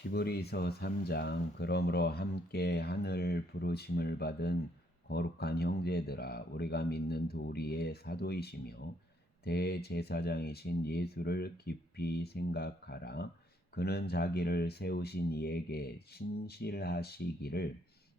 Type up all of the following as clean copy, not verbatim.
히브리서 3장. 그러므로 함께 하늘 부르심을 받은 거룩한 형제들아, 우리가 믿는 도리의 사도이시며 대제사장이신 예수를 깊이 생각하라. 그는 자기를 세우신 이에게 신실하시기를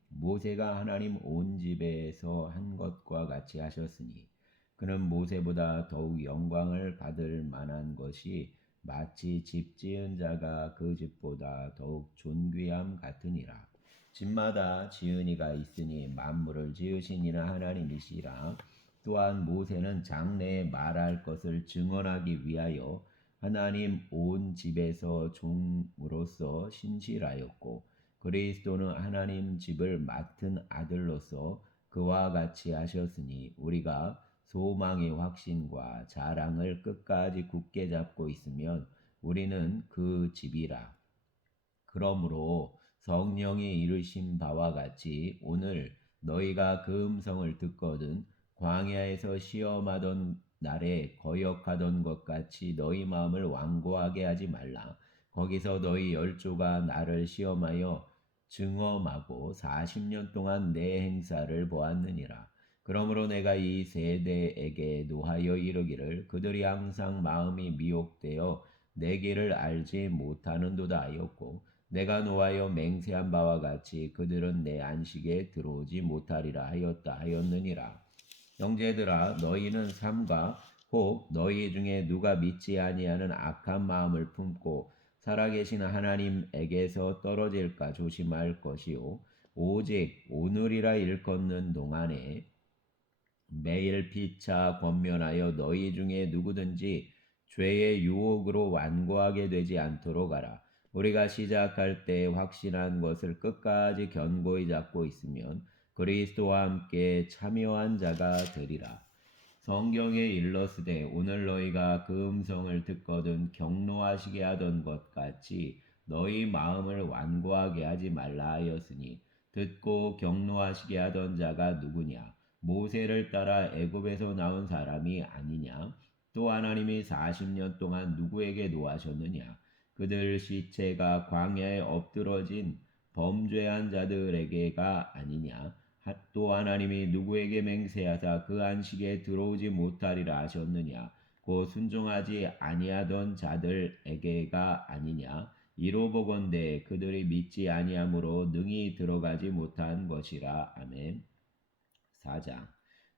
모세가 하나님 온 집에서 한 것과 같이 하셨으니, 그는 모세보다 더욱 영광을 받을 만한 것이 마치 집 지은 자가 그 집보다 더욱 존귀함 같으니라. 집마다 지은이가 있으니 만물을 지으신 이는 하나님이시라. 또한 모세는 장래에 말할 것을 증언하기 위하여 하나님 온 집에서 종으로서 신실하였고, 그리스도는 하나님 집을 맡은 아들로서 그와 같이 하셨으니, 우리가 소망의 확신과 자랑을 끝까지 굳게 잡고 있으면 우리는 그 집이라. 그러므로 성령이 이르신 바와 같이 오늘 너희가 그 음성을 듣거든 광야에서 시험하던 날에 거역하던 것 같이 너희 마음을 완고하게 하지 말라. 거기서 너희 열조가 나를 시험하여 증험하고 40년 동안 내 행사를 보았느니라. 그러므로 내가 이 세대에게 노하여 이르기를, 그들이 항상 마음이 미혹되어 내 길을 알지 못하는도다 하였고, 내가 노하여 맹세한 바와 같이 그들은 내 안식에 들어오지 못하리라 하였다 하였느니라. 형제들아, 너희는 삼가 혹 너희 중에 누가 믿지 아니하는 악한 마음을 품고 살아계신 하나님에게서 떨어질까 조심할 것이요, 오직 오늘이라 일컫는 동안에 매일 피차 권면하여 너희 중에 누구든지 죄의 유혹으로 완고하게 되지 않도록 하라. 우리가 시작할 때 확신한 것을 끝까지 견고히 잡고 있으면 그리스도와 함께 참여한 자가 되리라. 성경에 일렀으되 오늘 너희가 그 음성을 듣거든 경노하시게 하던 것 같이 너희 마음을 완고하게 하지 말라 하였으니, 듣고 경노하시게 하던 자가 누구냐? 모세를 따라 애굽에서 나온 사람이 아니냐? 또 하나님이 40년 동안 누구에게 노하셨느냐? 그들 시체가 광야에 엎드러진 범죄한 자들에게가 아니냐? 또 하나님이 누구에게 맹세하사 그 안식에 들어오지 못하리라 하셨느냐? 곧 순종하지 아니하던 자들에게가 아니냐? 이로 보건대 그들이 믿지 아니함으로 능히 들어가지 못한 것이라. 아멘. 4장.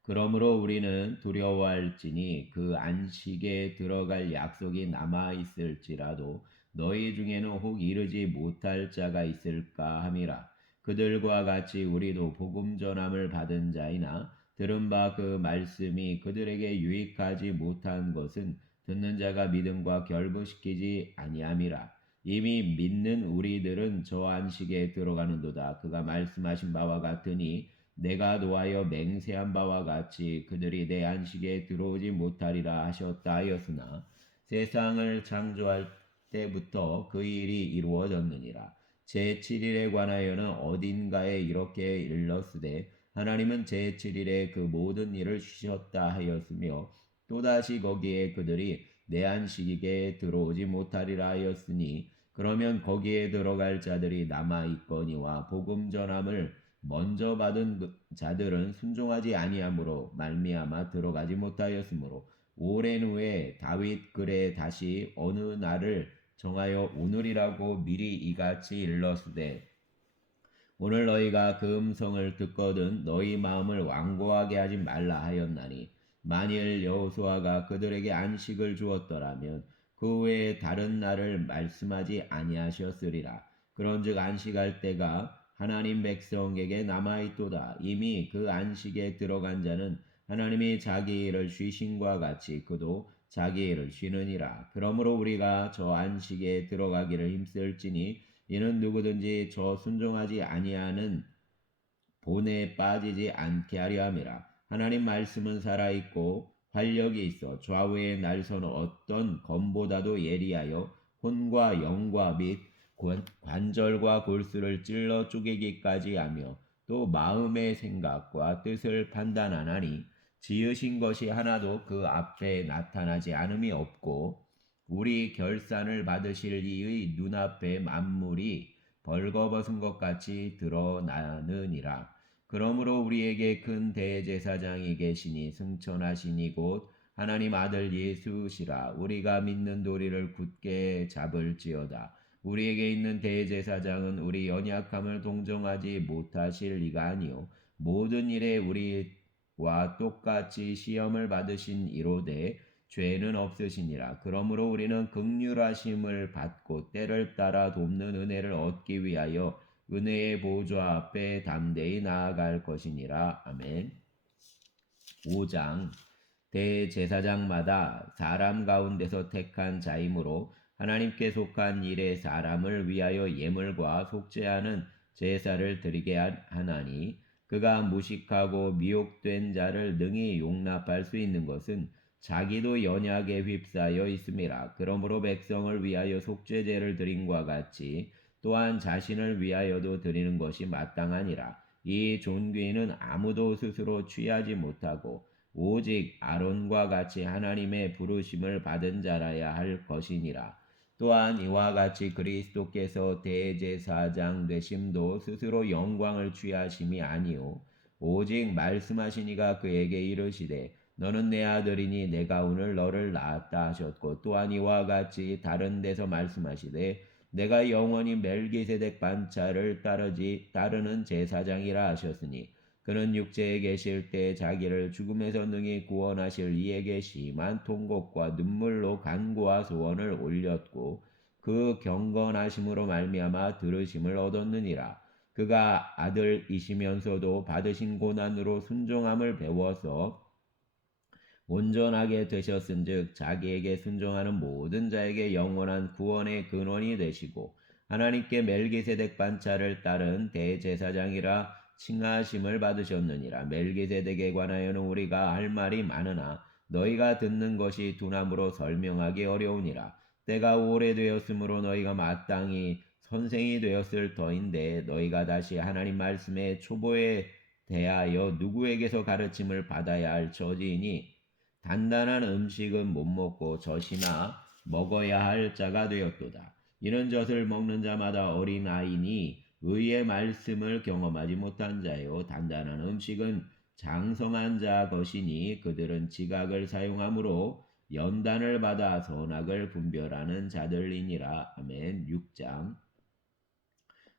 그러므로 우리는 두려워할지니 그 안식에 들어갈 약속이 남아 있을지라도 너희 중에는 혹 이르지 못할 자가 있을까 함이라. 그들과 같이 우리도 복음 전함을 받은 자이나 들은 바 그 말씀이 그들에게 유익하지 못한 것은 듣는 자가 믿음과 결부시키지 아니함이라. 이미 믿는 우리들은 저 안식에 들어가는도다. 그가 말씀하신 바와 같으니 내가 노하여 맹세한 바와 같이 그들이 내 안식에 들어오지 못하리라 하셨다 하였으나, 세상을 창조할 때부터 그 일이 이루어졌느니라. 제7일에 관하여는 어딘가에 이렇게 일렀으되, 하나님은 제7일에 그 모든 일을 쉬셨다 하였으며, 또다시 거기에 그들이 내 안식에 들어오지 못하리라 하였으니, 그러면 거기에 들어갈 자들이 남아 있거니와 복음 전함을 먼저 받은 자들은 순종하지 아니함으로 말미암아 들어가지 못하였으므로, 오랜 후에 다윗 글에 다시 어느 날을 정하여 오늘이라고 미리 이같이 일렀으되, 오늘 너희가 그 음성을 듣거든 너희 마음을 완고하게 하지 말라 하였나니, 만일 여호수아가 그들에게 안식을 주었더라면 그 외에 다른 날을 말씀하지 아니하셨으리라. 그런즉 안식할 때가 하나님 백성에게 남아있도다. 이미 그 안식에 들어간 자는 하나님이 자기 일을 쉬신과 같이 그도 자기 일을 쉬느니라. 그러므로 우리가 저 안식에 들어가기를 힘쓸지니, 이는 누구든지 저 순종하지 아니하는 본에 빠지지 않게 하려 함이라. 하나님 말씀은 살아있고 활력이 있어 좌우에 날선 어떤 검보다도 예리하여 혼과 영과 및 관절과 골수를 찔러 쪼개기까지 하며, 또 마음의 생각과 뜻을 판단하나니, 지으신 것이 하나도 그 앞에 나타나지 않음이 없고 우리 결산을 받으실 이의 눈앞에 만물이 벌거벗은 것 같이 드러나느니라. 그러므로 우리에게 큰 대제사장이 계시니 승천하시니 곧 하나님 아들 예수시라. 우리가 믿는 도리를 굳게 잡을지어다. 우리에게 있는 대제사장은 우리 연약함을 동정하지 못하실 리가 아니요 모든 일에 우리와 똑같이 시험을 받으신 이로되 죄는 없으시니라. 그러므로 우리는 긍휼하심을 받고 때를 따라 돕는 은혜를 얻기 위하여 은혜의 보좌 앞에 담대히 나아갈 것이니라. 아멘. 5장 대제사장마다 사람 가운데서 택한 자이므로 하나님께 속한 일에 사람을 위하여 예물과 속죄하는 제사를 드리게 하나니 그가 무식하고 미혹된 자를 능히 용납할 수 있는 것은 자기도 연약에 휩싸여 있음이라. 그러므로 백성을 위하여 속죄제를 드림과 같이 또한 자신을 위하여도 드리는 것이 마땅하니라. 이 존귀는 아무도 스스로 취하지 못하고 오직 아론과 같이 하나님의 부르심을 받은 자라야 할 것이니라. 또한 이와 같이 그리스도께서 대제사장 되심도 스스로 영광을 취하심이 아니요 오직 말씀하신 이가 그에게 이르시되 너는 내 아들이니 내가 오늘 너를 낳았다 하셨고 또한 이와 같이 다른 데서 말씀하시되 내가 영원히 멜기세덱 반차를 따르는 제사장이라 하셨으니 그는 육체에 계실 때 자기를 죽음에서 능히 구원하실 이에게 심한 통곡과 눈물로 간구와 소원을 올렸고 그 경건하심으로 말미암아 들으심을 얻었느니라. 그가 아들이시면서도 받으신 고난으로 순종함을 배워서 온전하게 되셨은즉 자기에게 순종하는 모든 자에게 영원한 구원의 근원이 되시고 하나님께 멜기세덱 반차를 따른 대제사장이라 칭하심을 받으셨느니라. 멜기세덱에 관하여는 우리가 할 말이 많으나 너희가 듣는 것이 둔함으로 설명하기 어려우니라. 때가 오래되었으므로 너희가 마땅히 선생이 되었을 터인데 너희가 다시 하나님 말씀의 초보에 대하여 누구에게서 가르침을 받아야 할 처지이니 단단한 음식은 못 먹고 젖이나 먹어야 할 자가 되었도다. 이런 젖을 먹는 자마다 어린아이니 의의 말씀을 경험하지 못한 자요. 단단한 음식은 장성한 자 것이니 그들은 지각을 사용하므로 연단을 받아 선악을 분별하는 자들이니라. 아멘. 6장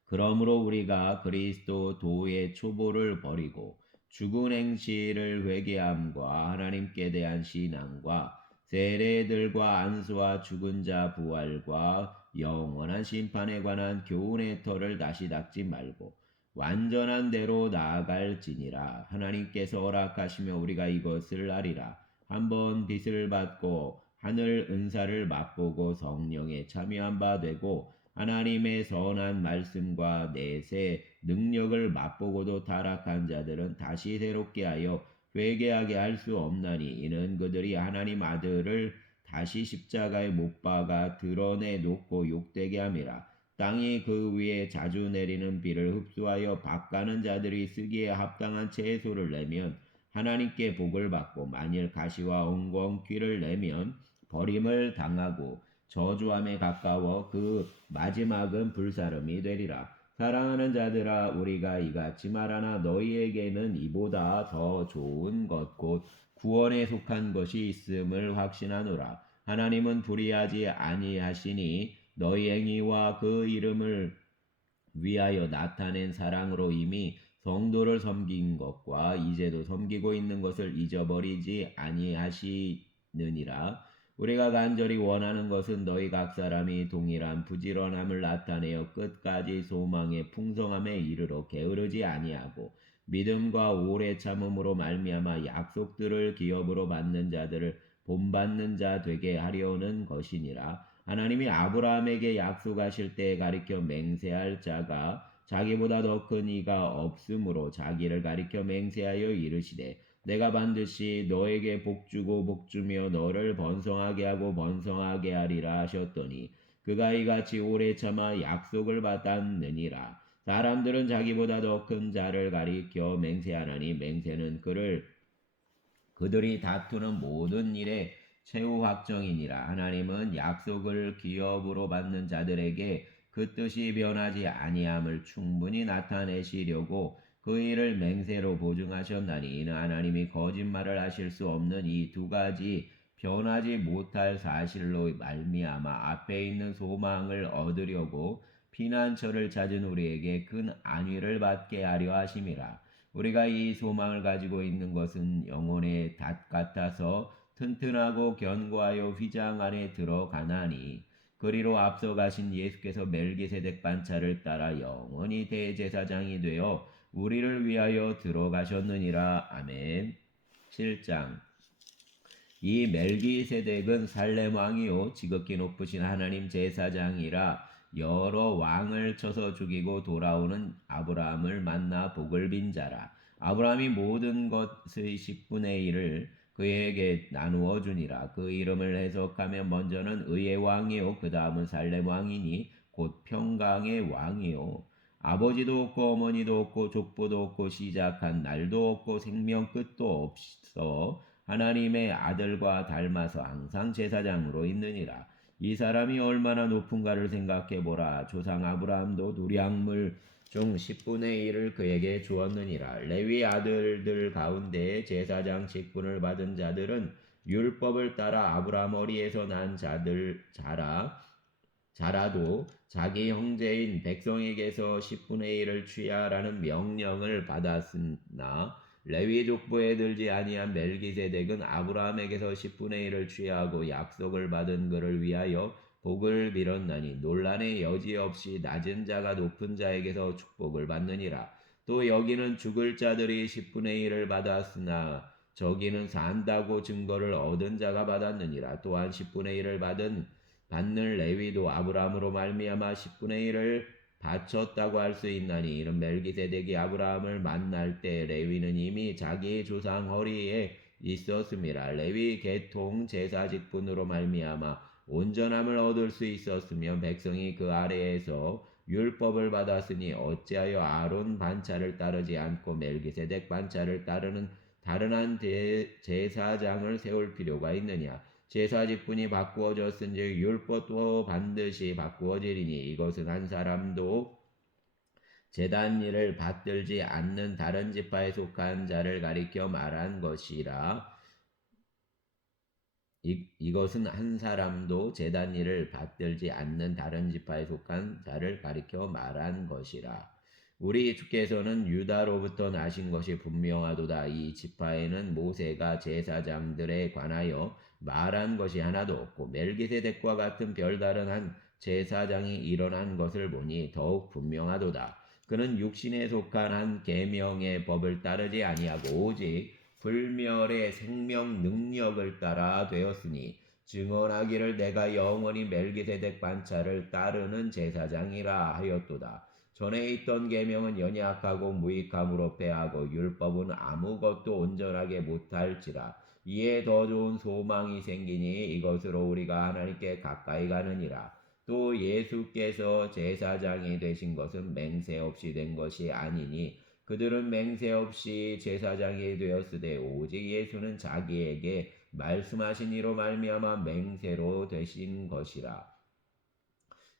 그러므로 우리가 그리스도 도의 초보를 버리고 죽은 행실을 회개함과 하나님께 대한 신앙과 세례들과 안수와 죽은 자 부활과 영원한 심판에 관한 교훈의 터를 다시 닦지 말고 완전한 대로 나아갈지니라. 하나님께서 허락하시며 우리가 이것을 알리라. 한번 빚을 받고 하늘 은사를 맛보고 성령에 참여한 바 되고 하나님의 선한 말씀과 내세 능력을 맛보고도 타락한 자들은 다시 새롭게 하여 회개하게 할 수 없나니 이는 그들이 하나님 아들을 다시 십자가에 못 박아 드러내 놓고 욕되게 함이라. 땅이 그 위에 자주 내리는 비를 흡수하여 밭가는 자들이 쓰기에 합당한 채소를 내면 하나님께 복을 받고 만일 가시와 엉겅퀴를 내면 버림을 당하고 저주함에 가까워 그 마지막은 불사름이 되리라. 사랑하는 자들아 우리가 이같이 말하나 너희에게는 이보다 더 좋은 것 곧 구원에 속한 것이 있음을 확신하노라. 하나님은 불의하지 아니하시니 너희 행위와 그 이름을 위하여 나타낸 사랑으로 이미 성도를 섬긴 것과 이제도 섬기고 있는 것을 잊어버리지 아니하시느니라. 우리가 간절히 원하는 것은 너희 각 사람이 동일한 부지런함을 나타내어 끝까지 소망의 풍성함에 이르러 게으르지 아니하고 믿음과 오래 참음으로 말미암아 약속들을 기업으로 받는 자들을 본받는 자 되게 하려는 것이니라. 하나님이 아브라함에게 약속하실 때에 가리켜 맹세할 자가 자기보다 더 큰 이가 없으므로 자기를 가리켜 맹세하여 이르시되 내가 반드시 너에게 복주고 복주며 너를 번성하게 하고 번성하게 하리라 하셨더니 그가 이같이 오래 참아 약속을 받았느니라. 사람들은 자기보다 더 큰 자를 가리켜 맹세하나니 맹세는 그들이 다투는 모든 일에 최후 확정이니라. 하나님은 약속을 기업으로 받는 자들에게 그 뜻이 변하지 아니함을 충분히 나타내시려고 그 일을 맹세로 보증하셨나니, 이는 하나님이 거짓말을 하실 수 없는 이 두 가지 변하지 못할 사실로 말미암아 앞에 있는 소망을 얻으려고 피난처를 찾은 우리에게 큰 안위를 받게 하려 하심이라. 우리가 이 소망을 가지고 있는 것은 영혼의 닷 같아서 튼튼하고 견고하여 휘장 안에 들어가나니, 그리로 앞서 가신 예수께서 멜기세덱 반차를 따라 영원히 대제사장이 되어 우리를 위하여 들어가셨느니라. 아멘. 7장. 이 멜기세덱은 살렘 왕이요 지극히 높으신 하나님 제사장이라 여러 왕을 쳐서 죽이고 돌아오는 아브라함을 만나 복을 빈 자라. 아브라함이 모든 것의 10분의 1을 그에게 나누어 주니라. 그 이름을 해석하면 먼저는 의의 왕이요 그 다음은 살렘 왕이니 곧 평강의 왕이요. 아버지도 없고 어머니도 없고 족보도 없고 시작한 날도 없고 생명 끝도 없어 하나님의 아들과 닮아서 항상 제사장으로 있느니라. 이 사람이 얼마나 높은가를 생각해 보라. 조상 아브라함도 누량물 중 10분의 1을 그에게 주었느니라. 레위 아들들 가운데 제사장 직분을 받은 자들은 율법을 따라 아브라함 어리에서 난 자라도 자기 형제인 백성에게서 10분의 1을 취하라는 명령을 받았으나, 레위 족보에 들지 아니한 멜기세덱은 아브라함에게서 10분의 1을 취하고 약속을 받은 그를 위하여 복을 빌었나니, 논란의 여지 없이 낮은 자가 높은 자에게서 축복을 받느니라. 또 여기는 죽을 자들이 10분의 1을 받았으나 저기는 산다고 증거를 얻은 자가 받았느니라. 또한 10분의 1을 받는 레위도 아브라함으로 말미암아 10분의 1을 바쳤다고 할 수 있나니, 이는 멜기세덱이 아브라함을 만날 때 레위는 이미 자기 조상 허리에 있었음이라. 레위 계통 제사 직분으로 말미암아 온전함을 얻을 수 있었으며 백성이 그 아래에서 율법을 받았으니 어찌하여 아론 반차를 따르지 않고 멜기세덱 반차를 따르는 다른 한 제사장을 세울 필요가 있느냐. 제사 직분이 바꾸어졌은즉 율법도 반드시 바꾸어지리니, 이것은 한 사람도 제단 일을 받들지 않는 다른 지파에 속한 자를 가리켜 말한 것이라. 이것은 한 사람도 제단 일을 받들지 않는 다른 지파에 속한 자를 가리켜 말한 것이라. 우리 주께서는 유다로부터 나신 것이 분명하도다. 이 지파에는 모세가 제사장들에 관하여 말한 것이 하나도 없고 멜기세덱과 같은 별다른 한 제사장이 일어난 것을 보니 더욱 분명하도다. 그는 육신에 속한 한 계명의 법을 따르지 아니하고 오직 불멸의 생명 능력을 따라 되었으니, 증언하기를 내가 영원히 멜기세덱 반차를 따르는 제사장이라 하였도다. 전에 있던 계명은 연약하고 무익함으로 패하고 율법은 아무것도 온전하게 못할지라. 이에 더 좋은 소망이 생기니 이것으로 우리가 하나님께 가까이 가느니라. 또 예수께서 제사장이 되신 것은 맹세 없이 된 것이 아니니, 그들은 맹세 없이 제사장이 되었으되 오직 예수는 자기에게 말씀하신 이로 말미암아 맹세로 되신 것이라.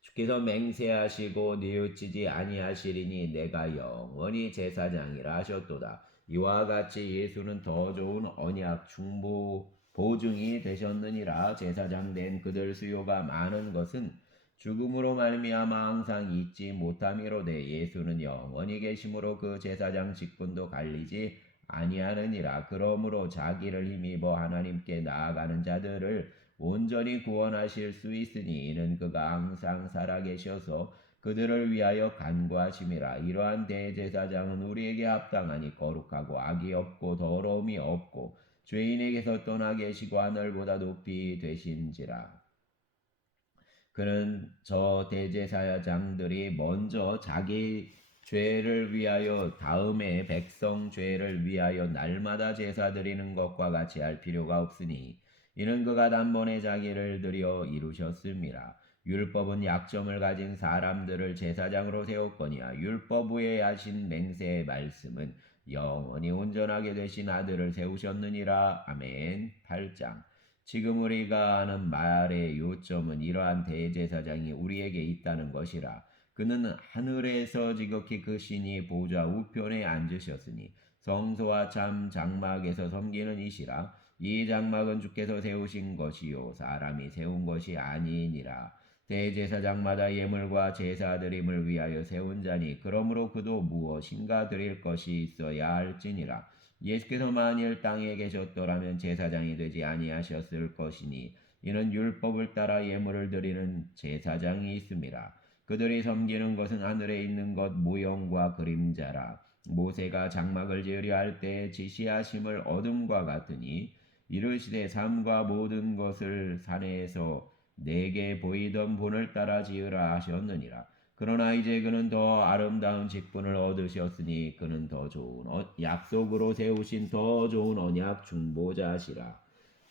주께서 맹세하시고 뉘우치지 아니하시리니 내가 영원히 제사장이라 하셨도다. 이와 같이 예수는 더 좋은 언약 중보 보증이 되셨느니라. 제사장 된 그들 수요가 많은 것은 죽음으로 말미암아 항상 잊지 못함이로되, 예수는 영원히 계심으로 그 제사장 직분도 갈리지 아니하느니라. 그러므로 자기를 힘입어 하나님께 나아가는 자들을 온전히 구원하실 수 있으니, 이는 그가 항상 살아계셔서 그들을 위하여 간구하심이라. 이러한 대제사장은 우리에게 합당하니 거룩하고 악이 없고 더러움이 없고 죄인에게서 떠나 계시고 하늘보다 높이 되신지라. 그는 저 대제사장들이 먼저 자기 죄를 위하여 다음에 백성 죄를 위하여 날마다 제사 드리는 것과 같이 할 필요가 없으니, 이는 그가 단번에 자기를 들여 이루셨음이라. 율법은 약점을 가진 사람들을 제사장으로 세웠거니와 율법 후에 하신 맹세의 말씀은 영원히 온전하게 되신 아들을 세우셨느니라. 아멘. 8장. 지금 우리가 하는 말의 요점은 이러한 대제사장이 우리에게 있다는 것이라. 그는 하늘에서 지극히 크시니 보좌 우편에 앉으셨으니 성소와 참 장막에서 섬기는 이시라. 이 장막은 주께서 세우신 것이요 사람이 세운 것이 아니니라. 대제사장마다 예물과 제사 드림을 위하여 세운 자니 그러므로 그도 무엇인가 드릴 것이 있어야 할지니라. 예수께서 만일 땅에 계셨더라면 제사장이 되지 아니하셨을 것이니 이는 율법을 따라 예물을 드리는 제사장이 있음이라. 그들이 섬기는 것은 하늘에 있는 것 모형과 그림자라. 모세가 장막을 지으려 할 때 지시하심을 얻음과 같으니 이르시되 삶과 모든 것을 산에서 내게 보이던 본을 따라 지으라 하셨느니라. 그러나 이제 그는 더 아름다운 직분을 얻으셨으니 그는 더 좋은 약속으로 세우신 더 좋은 언약 중보자시라.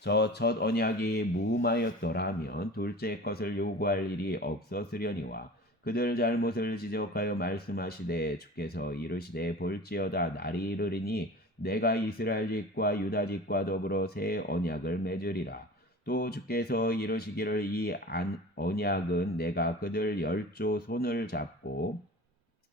저 첫 언약이 무음하였더라면 둘째 것을 요구할 일이 없었으려니와 그들 잘못을 지적하여 말씀하시되 주께서 이르시되 볼지어다 날이 이르리니 내가 이스라엘 집과 유다 집과 더불어 새 언약을 맺으리라. 또 주께서 이르시기를 이 언약은 내가 그들 열조 손을 잡고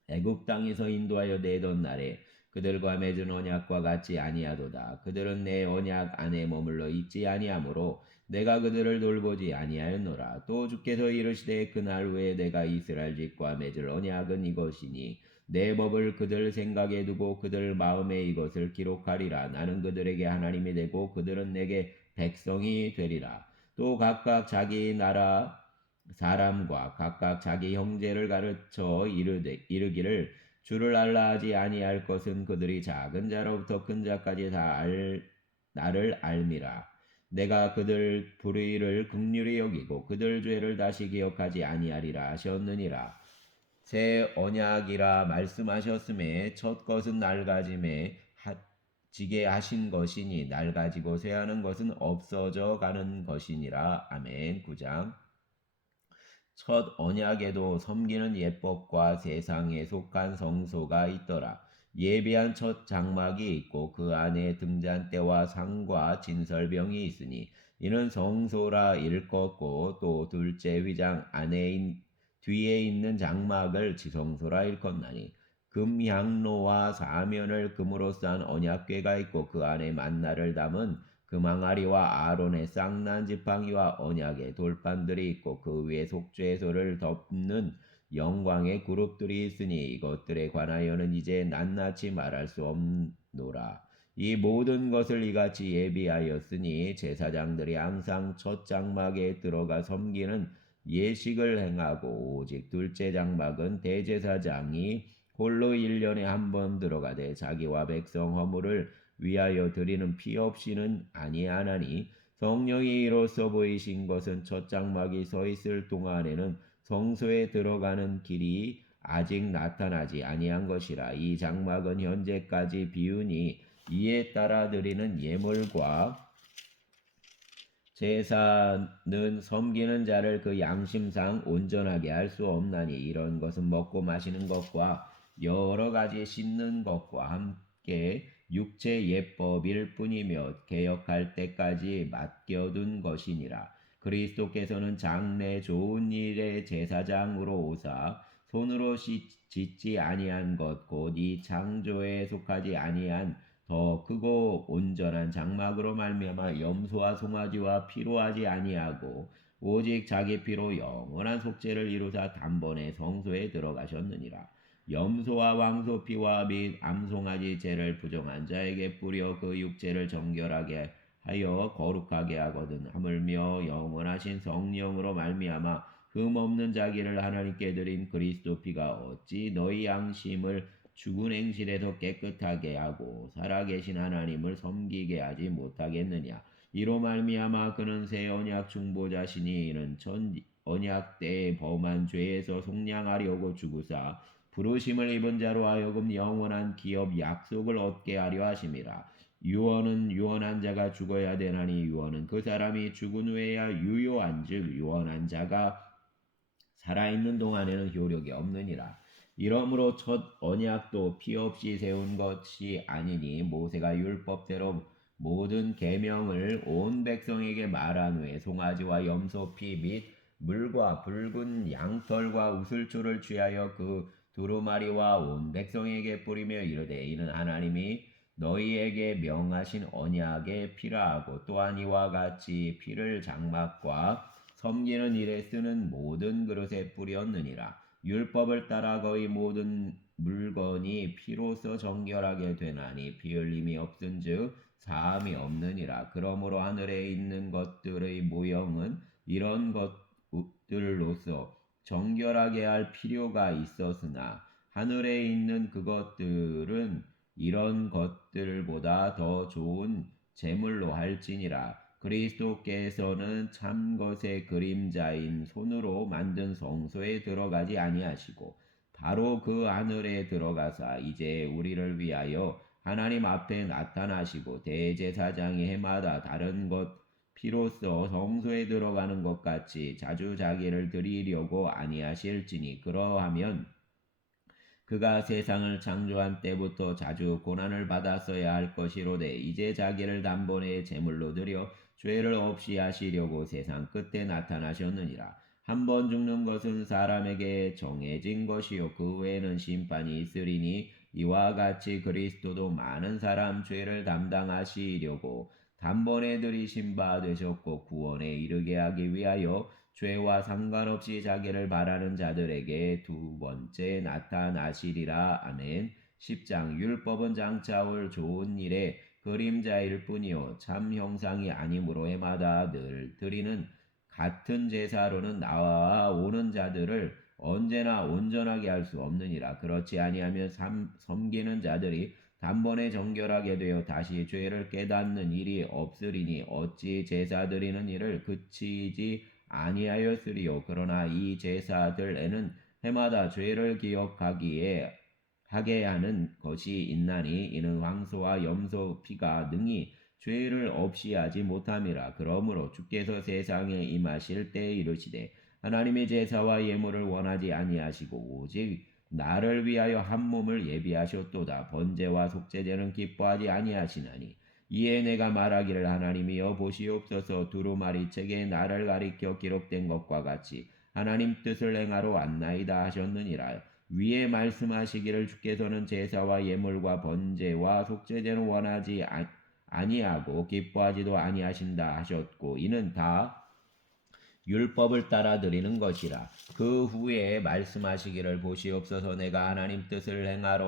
애굽 땅에서 인도하여 내던 날에 그들과 맺은 언약과 같지 아니하도다. 그들은 내 언약 안에 머물러 있지 아니하므로 내가 그들을 돌보지 아니하였노라. 또 주께서 이르시되 그날 후에 내가 이스라엘 집과 맺을 언약은 이것이니 내 법을 그들 생각에 두고 그들 마음에 이것을 기록하리라. 나는 그들에게 하나님이 되고 그들은 내게 백성이 되리라. 또 각각 자기 나라 사람과 각각 자기 형제를 가르쳐 이르기를 주를 알라 하지 아니할 것은 그들이 작은 자로부터 큰 자까지 나를 알미라. 내가 그들 불의를 긍휼히 여기고 그들 죄를 다시 기억하지 아니하리라 하셨느니라. 새 언약이라 말씀하셨음에 첫 것은 낡아짐에 지게 하신 것이니 낡아지고 쇠하는 것은 없어져 가는 것이니라. 아멘. 9장. 첫 언약에도 섬기는 예법과 세상에 속한 성소가 있더라. 예비한 첫 장막이 있고 그 안에 등잔대와 상과 진설병이 있으니 이는 성소라 일컫고 또 둘째 휘장 뒤에 있는 장막을 지성소라 일컫나니 금향로와 사면을 금으로 싼 언약궤가 있고 그 안에 만나를 담은 금항아리와 아론의 쌍난 지팡이와 언약의 돌판들이 있고 그 위에 속죄소를 덮는 영광의 그룹들이 있으니 이것들에 관하여는 이제 낱낱이 말할 수 없노라. 이 모든 것을 이같이 예비하였으니 제사장들이 항상 첫 장막에 들어가 섬기는 예식을 행하고 오직 둘째 장막은 대제사장이 홀로 1년에 한 번 들어가되 자기와 백성 허물을 위하여 드리는 피 없이는 아니하나니 성령이 이로써 보이신 것은 첫 장막이 서 있을 동안에는 성소에 들어가는 길이 아직 나타나지 아니한 것이라. 이 장막은 현재까지 비우니 이에 따라 드리는 예물과 제사는 섬기는 자를 그 양심상 온전하게 할 수 없나니 이런 것은 먹고 마시는 것과 여러 가지 씻는 것과 함께 육체 예법일 뿐이며 개혁할 때까지 맡겨둔 것이니라. 그리스도께서는 장래 좋은 일의 제사장으로 오사 손으로 짓지 아니한 것 곧 이 창조에 속하지 아니한 더 크고 온전한 장막으로 말미암아 염소와 송아지와 피로 하지 아니하고 오직 자기 피로 영원한 속죄를 이루사 단번에 성소에 들어가셨느니라. 염소와 왕소 피와 및 암송아지 죄를 부정한 자에게 뿌려 그 육체를 정결하게 하여 거룩하게 하거든 하물며 영원하신 성령으로 말미암아 흠없는 자기를 하나님께 드린 그리스도 피가 어찌 너희 양심을 죽은 행실에서 깨끗하게 하고 살아계신 하나님을 섬기게 하지 못하겠느냐. 이로 말미암아 그는 새 언약 중보자시니 이는 전 언약 때의 범한 죄에서 속량하려고 죽으사 부르심을 입은 자로 하여금 영원한 기업 약속을 얻게 하려 하심이라. 유언은 유언한 자가 죽어야 되나니 유언은 그 사람이 죽은 후에야 유효한즉 유언한 자가 살아있는 동안에는 효력이 없느니라. 이러므로 첫 언약도 피 없이 세운 것이 아니니 모세가 율법대로 모든 계명을 온 백성에게 말한 후에 송아지와 염소 피 및 물과 붉은 양털과 우슬초를 취하여 그 두루마리와 온 백성에게 뿌리며 이르되 이는 하나님이 너희에게 명하신 언약의 피라 하고 또한 이와 같이 피를 장막과 섬기는 일에 쓰는 모든 그릇에 뿌렸느니라. 율법을 따라 거의 모든 물건이 피로써 정결하게 되나니 피 흘림이 없은즉 사함이 없느니라. 그러므로 하늘에 있는 것들의 모형은 이런 것들로서 정결하게 할 필요가 있었으나 하늘에 있는 그것들은 이런 것들보다 더 좋은 제물로 할지니라. 그리스도께서는 참 것의 그림자인 손으로 만든 성소에 들어가지 아니하시고 바로 그 하늘에 들어가사 이제 우리를 위하여 하나님 앞에 나타나시고 대제사장이 해마다 다른 것 피로써 성소에 들어가는 것 같이 자주 자기를 드리려고 아니하실지니 그러하면 그가 세상을 창조한 때부터 자주 고난을 받았어야 할 것이로되 이제 자기를 단번에 제물로 드려 죄를 없이 하시려고 세상 끝에 나타나셨느니라. 한 번 죽는 것은 사람에게 정해진 것이요 그 외에는 심판이 있으리니 이와 같이 그리스도도 많은 사람 죄를 담당하시려고 단번에 들이신 바 되셨고 구원에 이르게 하기 위하여 죄와 상관없이 자기를 바라는 자들에게 두 번째 나타나시리라. 아멘. 10장 율법은 장차 올 좋은 일의 그림자일 뿐이요 참 형상이 아니므로 해마다 늘 드리는 같은 제사로는 나와 오는 자들을 언제나 온전하게 할 수 없느니라. 그렇지 아니하면 섬기는 자들이 단번에 정결하게 되어 다시 죄를 깨닫는 일이 없으리니 어찌 제사 드리는 일을 그치지 아니하였으리요. 그러나 이 제사들에는 해마다 죄를 기억하기에 하게 하는 것이 있나니 이는 황소와 염소 피가 능히 죄를 없이 하지 못함이라. 그러므로 주께서 세상에 임하실 때에 이르시되 하나님의 제사와 예물을 원하지 아니하시고 오직 나를 위하여 한 몸을 예비하셨도다. 번제와 속죄제는 기뻐하지 아니하시나니 이에 내가 말하기를 하나님이여 보시옵소서 두루마리 책에 나를 가리켜 기록된 것과 같이 하나님 뜻을 행하러 왔나이다 하셨느니라. 위에 말씀하시기를 주께서는 제사와 예물과 번제와 속죄제는 원하지 아니하고 기뻐하지도 아니하신다 하셨고 이는 다 율법을 따라 드리는 것이라. 그 후에 말씀하시기를 보시옵소서 내가 하나님 뜻을 행하러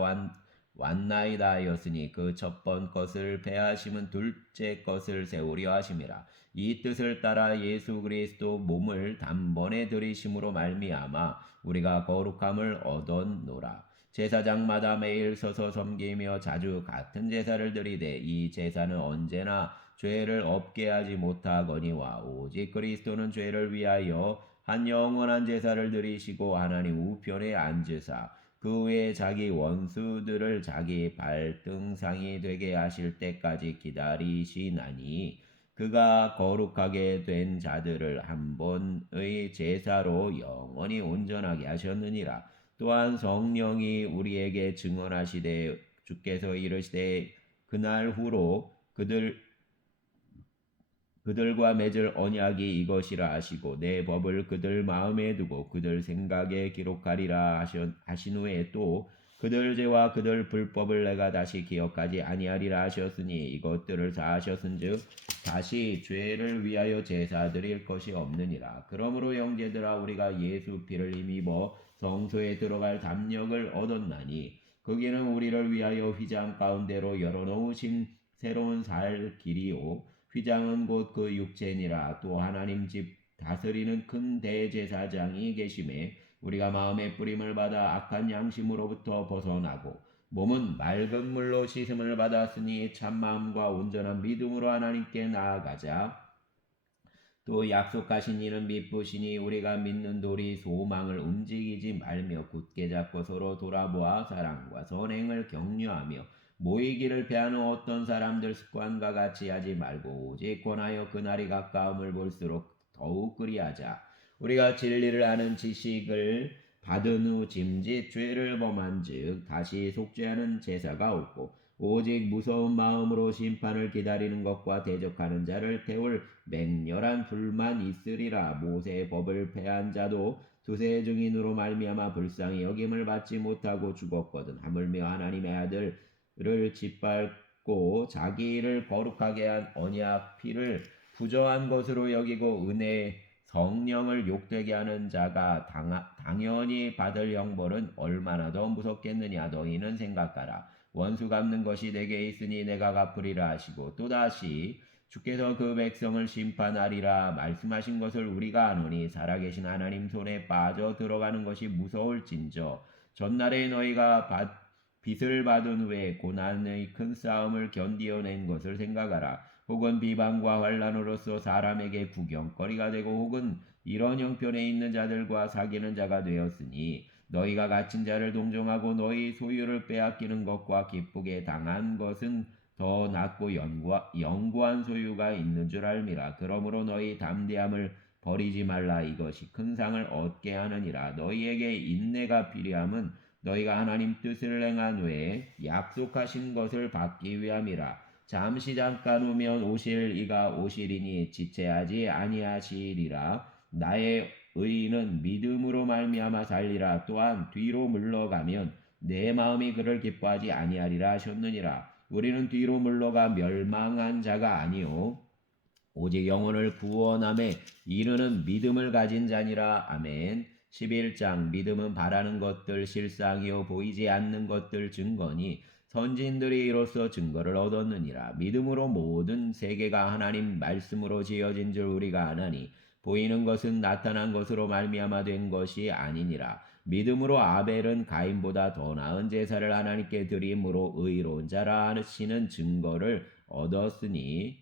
왔나이다 하였으니 그 첫 번 것을 패하심은 둘째 것을 세우려 하심이라. 이 뜻을 따라 예수 그리스도 몸을 단번에 들이심으로 말미암아 우리가 거룩함을 얻었노라. 제사장마다 매일 서서 섬기며 자주 같은 제사를 드리되 이 제사는 언제나 죄를 없게 하지 못하거니와 오직 그리스도는 죄를 위하여 한 영원한 제사를 드리시고 하나님 우편에 앉으사 그 외에 자기 원수들을 자기 발등상이 되게 하실 때까지 기다리시나니 그가 거룩하게 된 자들을 한 번의 제사로 영원히 온전하게 하셨느니라. 또한 성령이 우리에게 증언하시되 주께서 이르시되 그날 후로 그들과 맺을 언약이 이것이라 하시고 내 법을 그들 마음에 두고 그들 생각에 기록하리라 하신 후에 또 그들 죄와 그들 불법을 내가 다시 기억하지 아니하리라 하셨으니 이것들을 다 하셨은즉 다시 죄를 위하여 제사 드릴 것이 없느니라. 그러므로 형제들아 우리가 예수 피를 힘입어 성소에 들어갈 담력을 얻었나니 거기는 우리를 위하여 휘장 가운데로 열어놓으신 새로운 살 길이요 휘장은 곧 그 육체니라. 또 하나님 집 다스리는 큰 대제사장이 계심에 우리가 마음의 뿌림을 받아 악한 양심으로부터 벗어나고 몸은 맑은 물로 씻음을 받았으니 참마음과 온전한 믿음으로 하나님께 나아가자. 또 약속하신 이는 미쁘시니 우리가 믿는 도리 소망을 움직이지 말며 굳게 잡고 서로 돌아보아 사랑과 선행을 격려하며 모이기를 패하는 어떤 사람들 습관과 같이 하지 말고 오직 권하여 그날이 가까움을 볼수록 더욱 그리하자. 우리가 진리를 아는 지식을 받은 후 짐짓 죄를 범한즉 다시 속죄하는 제사가 없고 오직 무서운 마음으로 심판을 기다리는 것과 대적하는 자를 태울 맹렬한 불만 있으리라. 모세의 법을 폐한 자도 두세 증인으로 말미암아 불쌍히 여김을 받지 못하고 죽었거든. 하물며 하나님의 아들을 짓밟고 자기 일을 거룩하게 한 언약 피를 부정한 것으로 여기고 은혜 성령을 욕되게 하는 자가 당연히 받을 형벌은 얼마나 더 무섭겠느냐. 너희는 생각하라. 원수 갚는 것이 내게 있으니 내가 갚으리라 하시고 또다시 주께서 그 백성을 심판하리라 말씀하신 것을 우리가 아노니 살아계신 하나님 손에 빠져 들어가는 것이 무서울진저 전날에 너희가 빚을 받은 후에 고난의 큰 싸움을 견디어낸 것을 생각하라. 혹은 비방과 환란으로서 사람에게 구경거리가 되고 혹은 이런 형편에 있는 자들과 사귀는 자가 되었으니 너희가 갇힌 자를 동정하고 너희 소유를 빼앗기는 것과 기쁘게 당한 것은 더 낫고 영구한 소유가 있는 줄 알미라. 그러므로 너희 담대함을 버리지 말라. 이것이 큰 상을 얻게 하느니라. 너희에게 인내가 필요함은 너희가 하나님 뜻을 행한 후에 약속하신 것을 받기 위함이라. 잠시 잠깐 오면 오실 이가 오시리니 지체하지 아니하시리라. 나의 의인은 믿음으로 말미암아 살리라. 또한 뒤로 물러가면 내 마음이 그를 기뻐하지 아니하리라 하셨느니라. 우리는 뒤로 물러가 멸망한 자가 아니요 오직 영혼을 구원함에 이르는 믿음을 가진 자니라. 아멘. 11장 믿음은 바라는 것들 실상이요 보이지 않는 것들 증거니 선진들이 이로써 증거를 얻었느니라. 믿음으로 모든 세계가 하나님 말씀으로 지어진 줄 우리가 아나니 보이는 것은 나타난 것으로 말미암아 된 것이 아니니라. 믿음으로 아벨은 가인보다 더 나은 제사를 하나님께 드림으로 의로운 자라 하시는 증거를 얻었으니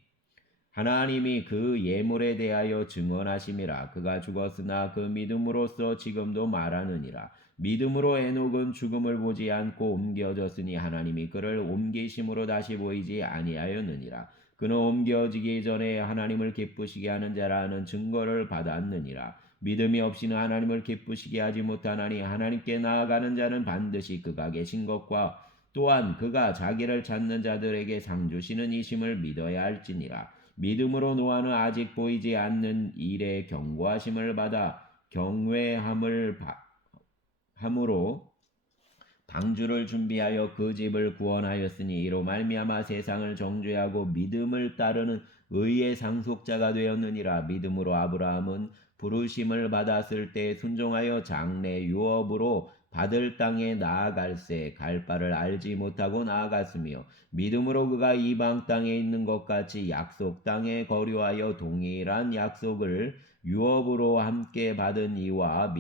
하나님이 그 예물에 대하여 증언하심이라. 그가 죽었으나 그 믿음으로써 지금도 말하느니라. 믿음으로 에녹은 죽음을 보지 않고 옮겨졌으니 하나님이 그를 옮기심으로 다시 보이지 아니하였느니라. 그는 옮겨지기 전에 하나님을 기쁘시게 하는 자라는 증거를 받았느니라. 믿음이 없이는 하나님을 기쁘시게 하지 못하나니 하나님께 나아가는 자는 반드시 그가 계신 것과 또한 그가 자기를 찾는 자들에게 상 주시는 이심을 믿어야 할지니라. 믿음으로 노아는 아직 보이지 않는 일에 경고하심을 받아 경외함으로 방주를 준비하여 그 집을 구원하였으니 이로 말미암아 세상을 정죄하고 믿음을 따르는 의의 상속자가 되었느니라. 믿음으로 아브라함은 부르심을 받았을 때 순종하여 장래 유업으로 받을 땅에 나아갈새 갈 바를 알지 못하고 나아갔으며 믿음으로 그가 이방 땅에 있는 것 같이 약속 땅에 거류하여 동일한 약속을 유업으로 함께 받은 이와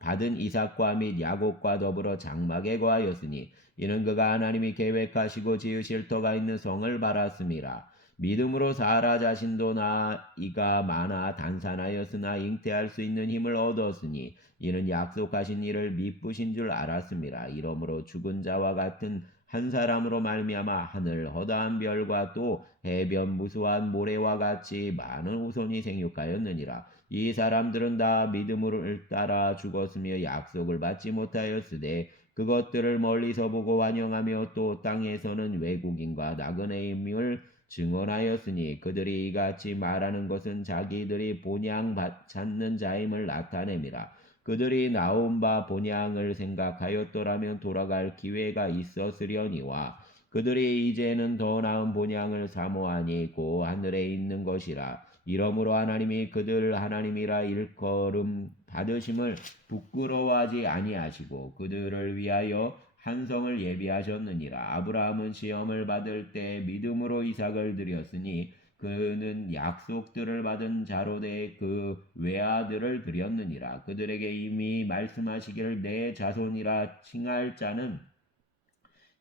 받은 이삭과 및 야곱과 더불어 장막에 거하였으니 이는 그가 하나님이 계획하시고 지으실 터가 있는 성을 바랐음이라. 믿음으로 사라 자신도 나이가 많아 단산하였으나 잉태할 수 있는 힘을 얻었으니 이는 약속하신 이를 미쁘신 줄 알았음이라. 이러므로 죽은 자와 같은 한 사람으로 말미암아 하늘 허다한 별과 또 해변 무수한 모래와 같이 많은 후손이 생육하였느니라. 이 사람들은 다 믿음을 따라 죽었으며 약속을 받지 못하였으되 그것들을 멀리서 보고 환영하며 또 땅에서는 외국인과 나그네임을 증언하였으니 그들이 이같이 말하는 것은 자기들이 본향 찾는 자임을 나타냄이라. 그들이 나온 바 본향을 생각하였더라면 돌아갈 기회가 있었으려니와 그들이 이제는 더 나은 본향을 사모하니 고 하늘에 있는 것이라. 이러므로 하나님이 그들 하나님이라 일컬음 받으심을 부끄러워하지 아니하시고 그들을 위하여 한 성을 예비하셨느니라. 아브라함은 시험을 받을 때 믿음으로 이삭을 드렸으니 그는 약속들을 받은 자로 돼 그 외아들을 드렸느니라. 그들에게 이미 말씀하시기를 내 자손이라 칭할 자는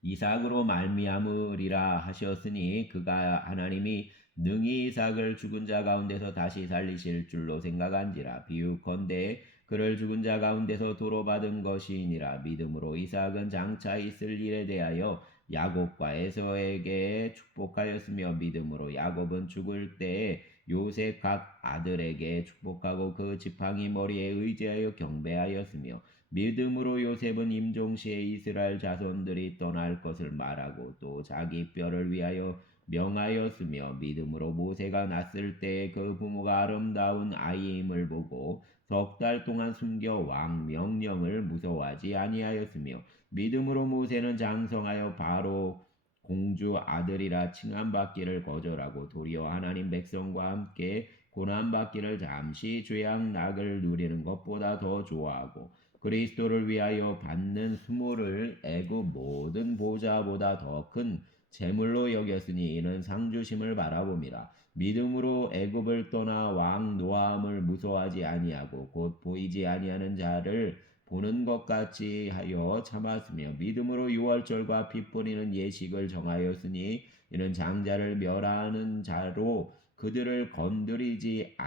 이삭으로 말미암으리라 하셨으니 그가 하나님이 능히 이삭을 죽은 자 가운데서 다시 살리실 줄로 생각한지라. 비유컨대 그를 죽은 자 가운데서 도로 받은 것이니라. 믿음으로 이삭은 장차 있을 일에 대하여 야곱과 에서에게 축복하였으며 믿음으로 야곱은 죽을 때에 요셉 각 아들에게 축복하고 그 지팡이 머리에 의지하여 경배하였으며 믿음으로 요셉은 임종시에 이스라엘 자손들이 떠날 것을 말하고 또 자기 뼈를 위하여 명하였으며 믿음으로 모세가 낳았을 때에 그 부모가 아름다운 아이임을 보고 석 달 동안 숨겨 왕 명령을 무서워하지 아니하였으며 믿음으로 모세는 장성하여 바로 공주 아들이라 칭함받기를 거절하고 도리어 하나님 백성과 함께 고난받기를 잠시 죄악낙을 누리는 것보다 더 좋아하고 그리스도를 위하여 받는 수모를 애굽 모든 보좌보다 더 큰 재물로 여겼으니 이는 상주심을 바라봅니다. 믿음으로 애굽을 떠나 왕 노함을 무서워하지 아니하고 곧 보이지 아니하는 자를 보는 것 같이 하여 참았으며 믿음으로 유월절과 피 뿌리는 예식을 정하였으니 이는 장자를 멸하는 자로 그들을 건드리지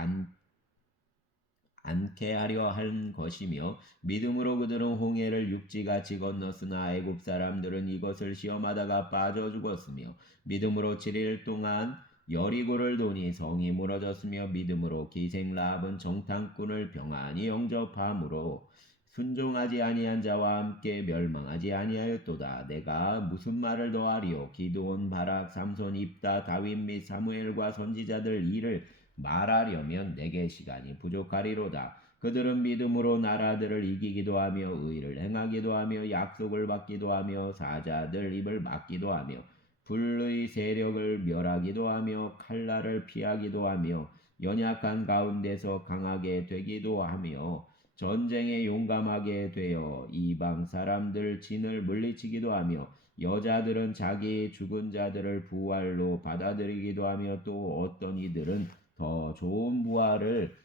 않게 하려 한 것이며 믿음으로 그들은 홍해를 육지같이 건넜으나 애굽 사람들은 이것을 시험하다가 빠져 죽었으며 믿음으로 7일 동안 여리고를 도니 성이 무너졌으며 믿음으로 기생 라합은 정탐꾼을 평안히 영접함으로 순종하지 아니한 자와 함께 멸망하지 아니하였도다. 내가 무슨 말을 더하리요? 기드온, 바락, 삼손, 입다, 다윗 및 사무엘과 선지자들 일을 말하려면 내게 시간이 부족하리로다. 그들은 믿음으로 나라들을 이기기도 하며 의를 행하기도 하며 약속을 받기도 하며 사자들 입을 막기도 하며 불의 세력을 멸하기도 하며 칼날을 피하기도 하며 연약한 가운데서 강하게 되기도 하며 전쟁에 용감하게 되어 이방 사람들 진을 물리치기도 하며 여자들은 자기 죽은 자들을 부활로 받아들이기도 하며 또 어떤 이들은 더 좋은 부활을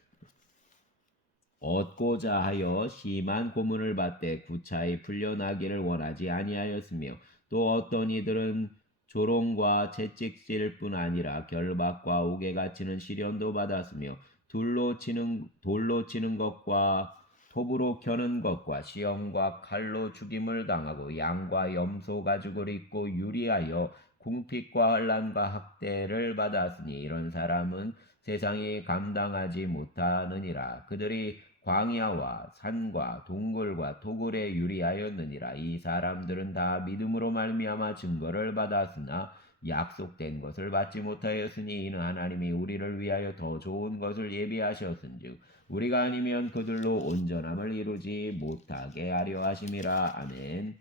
얻고자 하여 심한 고문을 받되 구차히 풀려나기를 원하지 아니하였으며 또 어떤 이들은 조롱과 채찍질 뿐 아니라 결박과 옥에 갇히는 시련도 받았으며 돌로 치는 것과 톱으로 켜는 것과 시험과 칼로 죽임을 당하고 양과 염소 가죽을 입고 유리하여 궁핍과 환난과 학대를 받았으니 이런 사람은 세상이 감당하지 못하느니라. 그들이 광야와 산과 동굴과 토굴에 유리하였느니라. 이 사람들은 다 믿음으로 말미암아 증거를 받았으나 약속된 것을 받지 못하였으니 이는 하나님이 우리를 위하여 더 좋은 것을 예비하셨은즉 우리가 아니면 그들로 온전함을 이루지 못하게 하려 하심이라. 아멘.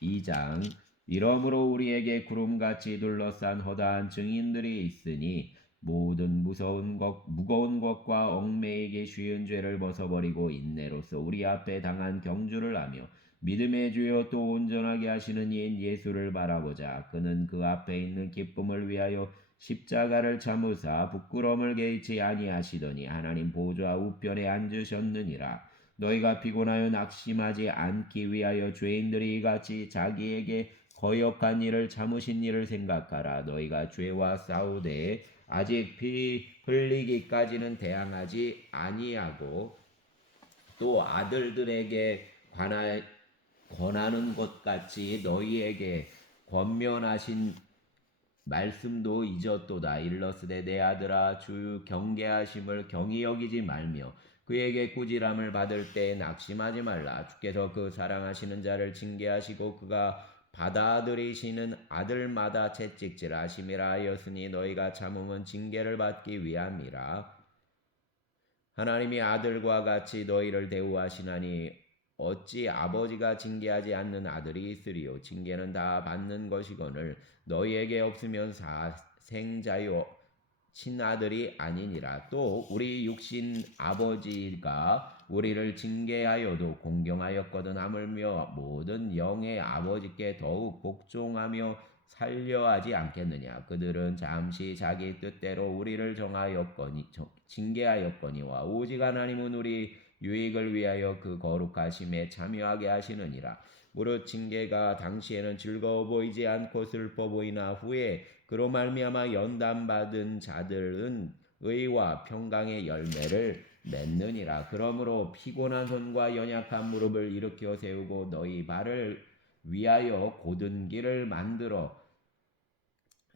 12장 이러므로 우리에게 구름같이 둘러싼 허다한 증인들이 있으니 모든 무거운 것과 얽매이기 쉬운 죄를 벗어버리고 인내로서 우리 앞에 당한 경주를 하며 믿음의 주여 또 온전하게 하시는 이인 예수를 바라보자. 그는 그 앞에 있는 기쁨을 위하여 십자가를 참으사 부끄러움을 개의치 아니하시더니 하나님 보좌 우편에 앉으셨느니라. 너희가 피곤하여 낙심하지 않기 위하여 죄인들이 이같이 자기에게 거역한 일을 참으신 일을 생각하라. 너희가 죄와 싸우되 아직 피 흘리기까지는 대항하지 아니하고 또 아들들에게 권하는 것 같이 너희에게 권면하신 말씀도 잊었도다. 일러스되 내 아들아 주 경계하심을 경히 여기지 말며 그에게 꾸지람을 받을 때 낙심하지 말라. 주께서 그 사랑하시는 자를 징계하시고 그가 받아들이시는 아들마다 채찍질하심이라 하였으니 너희가 참음은 징계를 받기 위함이라. 하나님이 아들과 같이 너희를 대우하시나니 어찌 아버지가 징계하지 않는 아들이 있으리요. 징계는 다 받는 것이거늘 너희에게 없으면 사생자요 친아들이 아니니라. 또 우리 육신 아버지가 우리를 징계하여도 공경하였거든 하물며 모든 영의 아버지께 더욱 복종하며 살려하지 않겠느냐. 그들은 잠시 자기 뜻대로 우리를 징계하였거니와 오직 하나님은 우리 유익을 위하여 그 거룩하심에 참여하게 하시느니라. 무릇 징계가 당시에는 즐거워 보이지 않고 슬퍼 보이나 후에 그로 말미암아 연단받은 자들은 의와 평강의 열매를 맺느니라. 그러므로 피곤한 손과 연약한 무릎을 일으켜 세우고 너희 발을 위하여 곧은 길을 만들어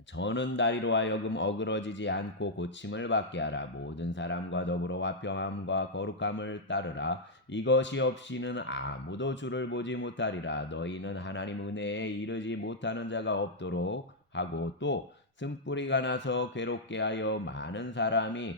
저는 다리로 하여금 어그러지지 않고 고침을 받게 하라. 모든 사람과 더불어 화평함과 거룩함을 따르라. 이것이 없이는 아무도 주를 보지 못하리라. 너희는 하나님 은혜에 이르지 못하는 자가 없도록 하고 또 쓴뿌리가 나서 괴롭게 하여 많은 사람이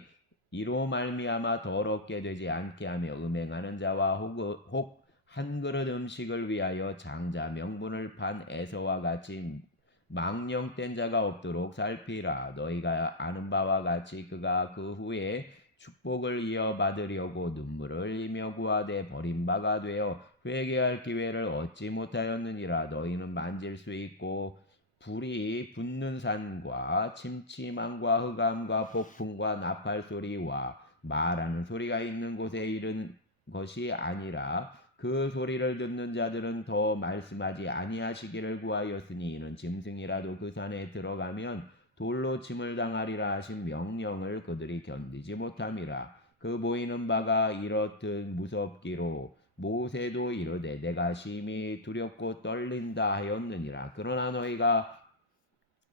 이로 말미암아 더럽게 되지 않게 하며 음행하는 자와 혹 한 그릇 음식을 위하여 장자 명분을 판 에서와 같이 망령된 자가 없도록 살피라. 너희가 아는 바와 같이 그가 그 후에 축복을 이어받으려고 눈물을 흘리며 구하되 버림바가 되어 회개할 기회를 얻지 못하였느니라. 너희는 만질 수 있고 불이 붙는 산과 침침함과 흑암과 폭풍과 나팔 소리와 말하는 소리가 있는 곳에 이른 것이 아니라 그 소리를 듣는 자들은 더 말씀하지 아니하시기를 구하였으니 이는 짐승이라도 그 산에 들어가면 돌로 침을 당하리라 하신 명령을 그들이 견디지 못함이라. 그 보이는 바가 이렇듯 무섭기로 모세도 이르되 내가 심히 두렵고 떨린다 하였느니라. 그러나 너희가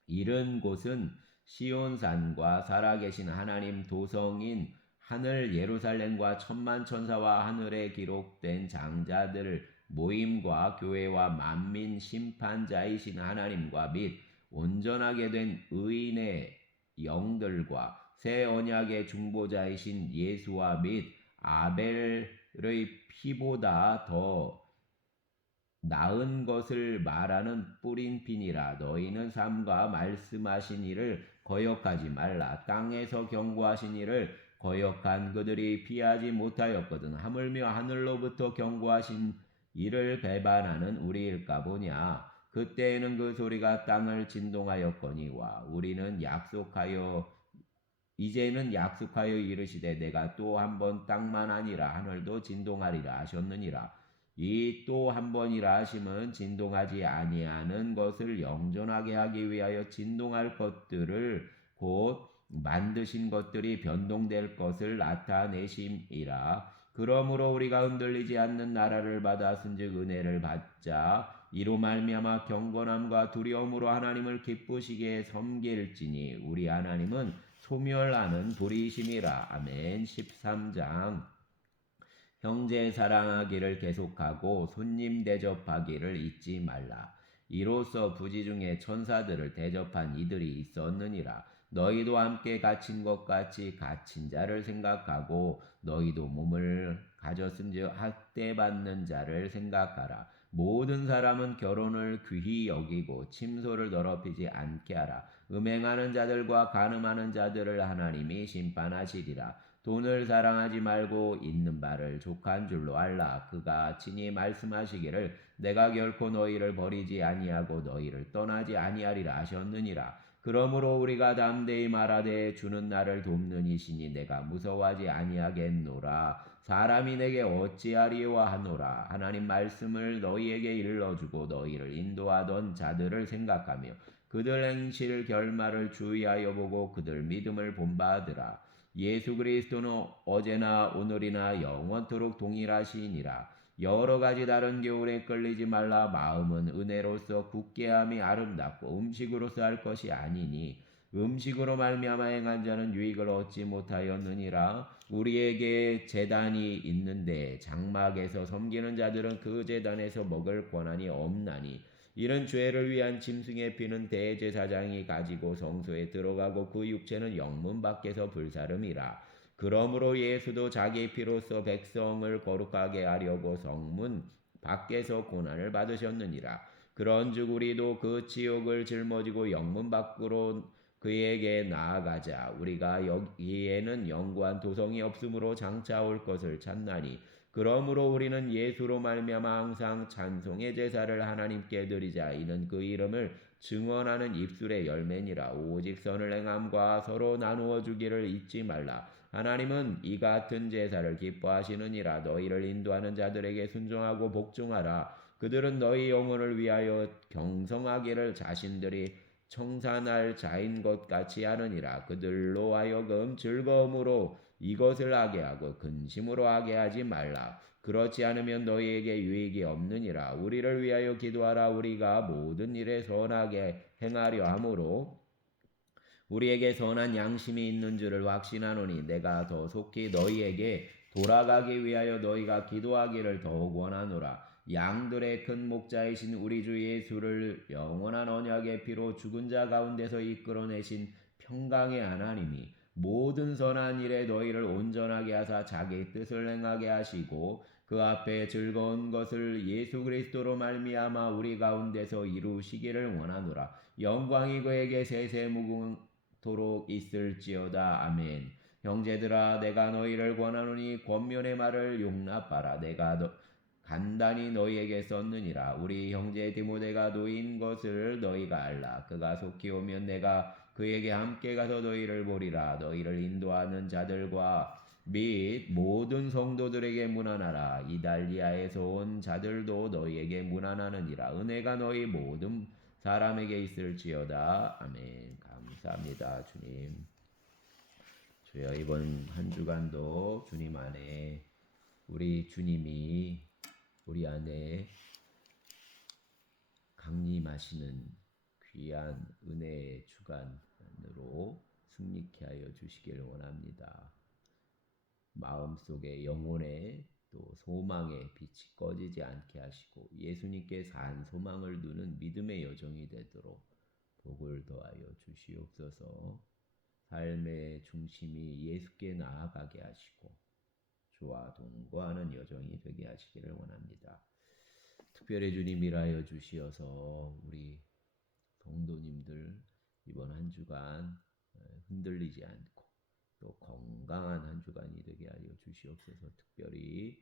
이른 곳은 시온산과 살아계신 하나님 도성인 하늘 예루살렘과 천만 천사와 하늘에 기록된 장자들 모임과 교회와 만민 심판자이신 하나님과 및 온전하게 된 의인의 영들과 새 언약의 중보자이신 예수와 및 아벨의 피보다 더 나은 것을 말하는 뿌린 핀이라. 너희는 삼가 말씀하신 이를 거역하지 말라. 땅에서 경고하신 이를 거역한 그들이 피하지 못하였거든. 하물며 하늘로부터 경고하신 이를 배반하는 우리일까 보냐. 그때에는 그 소리가 땅을 진동하였거니와 우리는 이제는 약속하여 이르시되 내가 또 한 번 땅만 아니라 하늘도 진동하리라 하셨느니라. 이 또 한 번이라 하심은 진동하지 아니하는 것을 영존하게 하기 위하여 진동할 것들을 곧 만드신 것들이 변동될 것을 나타내심이라. 그러므로 우리가 흔들리지 않는 나라를 받았은즉 은혜를 받자 이로 말미암아 경건함과 두려움으로 하나님을 기쁘시게 섬길지니 우리 하나님은 소멸하는 불이심이라. 아멘. 13장. 형제 사랑하기를 계속하고 손님 대접하기를 잊지 말라. 이로써 부지 중에 천사들을 대접한 이들이 있었느니라. 너희도 함께 갇힌 것 같이 갇힌 자를 생각하고 너희도 몸을 가졌은즉 학대받는 자를 생각하라. 모든 사람은 결혼을 귀히 여기고 침소를 더럽히지 않게 하라. 음행하는 자들과 간음하는 자들을 하나님이 심판하시리라. 돈을 사랑하지 말고 있는 바를 족한 줄로 알라. 그가 친히 말씀하시기를 내가 결코 너희를 버리지 아니하고 너희를 떠나지 아니하리라 하셨느니라. 그러므로 우리가 담대히 말하되 주는 나를 돕는 이시니 내가 무서워하지 아니하겠노라. 사람이 내게 어찌하리와 하노라. 하나님 말씀을 너희에게 일러주고 너희를 인도하던 자들을 생각하며 그들 행실 결말을 주의하여 보고 그들 믿음을 본받으라. 예수 그리스도는 어제나 오늘이나 영원토록 동일하시니라. 여러 가지 다른 교훈에 끌리지 말라. 마음은 은혜로서 굳게 함이 아름답고 음식으로서 할 것이 아니니 음식으로 말미암아 행한 자는 유익을 얻지 못하였느니라. 우리에게 제단이 있는데 장막에서 섬기는 자들은 그 제단에서 먹을 권한이 없나니 이런 죄를 위한 짐승의 피는 대제사장이 가지고 성소에 들어가고 그 육체는 영문 밖에서 불사름이라. 그러므로 예수도 자기 피로써 백성을 거룩하게 하려고 성문 밖에서 고난을 받으셨느니라. 그런즉 우리도 그 지옥을 짊어지고 영문 밖으로 그에게 나아가자. 우리가 여기에는 영구한 도성이 없으므로 장차 올 것을 찾나니 그러므로 우리는 예수로 말미암아 항상 찬송의 제사를 하나님께 드리자. 이는 그 이름을 증언하는 입술의 열매니라. 오직 선을 행함과 서로 나누어 주기를 잊지 말라. 하나님은 이 같은 제사를 기뻐하시느니라. 너희를 인도하는 자들에게 순종하고 복종하라. 그들은 너희 영혼을 위하여 경성하기를 자신들이 청산할 자인 것 같이 하느니라. 그들로 하여금 즐거움으로 이것을 하게 하고 근심으로 하게 하지 말라. 그렇지 않으면 너희에게 유익이 없느니라. 우리를 위하여 기도하라. 우리가 모든 일에 선하게 행하려 함으로 우리에게 선한 양심이 있는 줄을 확신하노니 내가 더 속히 너희에게 돌아가기 위하여 너희가 기도하기를 더욱 원하노라. 양들의 큰 목자이신 우리 주 예수를 영원한 언약의 피로 죽은 자 가운데서 이끌어내신 평강의 하나님이 모든 선한 일에 너희를 온전하게 하사 자기 뜻을 행하게 하시고 그 앞에 즐거운 것을 예수 그리스도로 말미암아 우리 가운데서 이루시기를 원하노라. 영광이 그에게 세세무궁토록 있을지어다. 아멘. 형제들아 내가 너희를 권하노니 권면의 말을 용납하라. 내가 간단히 너희에게 썼느니라. 우리 형제 디모데가 노인 것을 너희가 알라. 그가 속히 오면 내가 그에게 함께 가서 너희를 보리라. 너희를 인도하는 자들과 및 모든 성도들에게 문안하라. 이달리아에서 온 자들도 너희에게 문안하느니라. 은혜가 너희 모든 사람에게 있을지어다. 아멘. 감사합니다, 주님. 주여, 이번 한 주간도 주님 안에 우리 주님이 우리 안에 강림하시는 귀한 은혜의 주간으로 승리케 하여 주시기를 원합니다. 마음속에 영혼에 또 소망의 빛이 꺼지지 않게 하시고 예수님께 산 소망을 두는 믿음의 여정이 되도록 복을 더하여 주시옵소서. 삶의 중심이 예수께 나아가게 하시고 주와 동거하는 여정이 되게 하시기를 원합니다. 특별히 주님 일하여 주시어서 우리 성도님들 이번 한 주간 흔들리지 않고 또 건강한 한 주간이 되게 하여 주시옵소서. 특별히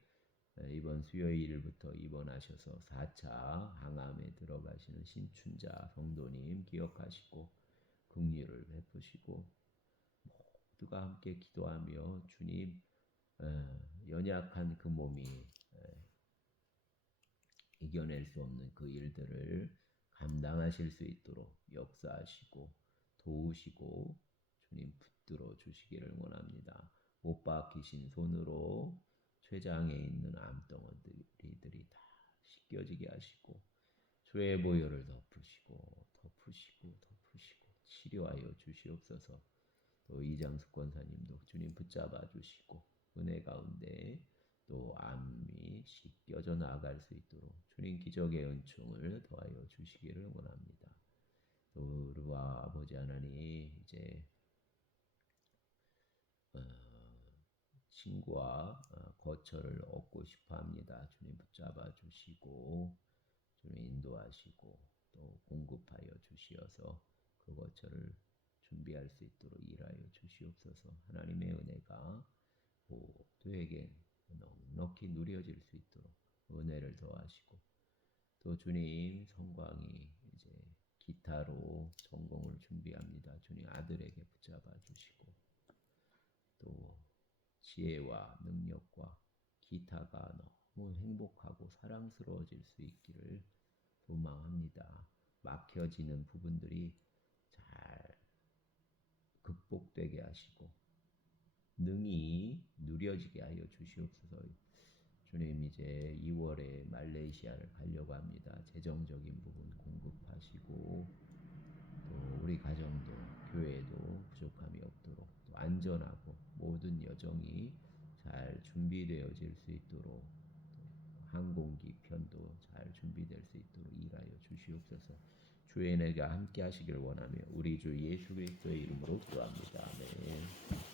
이번 수요일부터 입원하셔서 4차 항암에 들어가시는 신춘자 성도님 기억하시고 긍휼을 베푸시고 모두가 함께 기도하며 주님 연약한 그 몸이 이겨낼 수 없는 그 일들을 감당하실 수 있도록 역사하시고 도우시고 주님 붙들어 주시기를 원합니다. 못 박히신 손으로 췌장에 있는 암덩어리들이 다 씻겨지게 하시고 주의 보혈을 덮으시고 치료하여 주시옵소서. 또 이장숙 권사님도 주님 붙잡아 주시고 은혜 가운데 또 암이 씻겨져 나아갈 수 있도록 주님 기적의 은총을 더하여 주시기를 원합니다. 또 우리와 아버지 하나님 이제 친구와 거처를 얻고 싶어합니다. 주님 붙잡아 주시고 주님 인도하시고 또 공급하여 주시어서 그 거처를 준비할 수 있도록 일하여 주시옵소서. 하나님의 은혜가 모두에게 넉넉히 누려질 수 있도록 은혜를 더하시고 또 주님 성광이 이제 기타로 전공을 준비합니다. 주님 아들에게 붙잡아 주시고 또 지혜와 능력과 기타가 너무 행복하고 사랑스러워질 수 있기를 소망합니다. 막혀지는 부분들이 잘 극복되게 하시고 능히 누려지게 하여 주시옵소서. 주님 이제 2월에 말레이시아를 가려고 합니다. 재정적인 부분 공급하시고 또 우리 가정도 교회도 부족함이 없도록 또 안전하고 모든 여정이 잘 준비되어질 수 있도록 항공기 편도 잘 준비될 수 있도록 일하여 주시옵소서. 주의 은혜가 함께 하시길 원하며 우리 주 예수 그리스도의 이름으로 기도합니다. 아멘.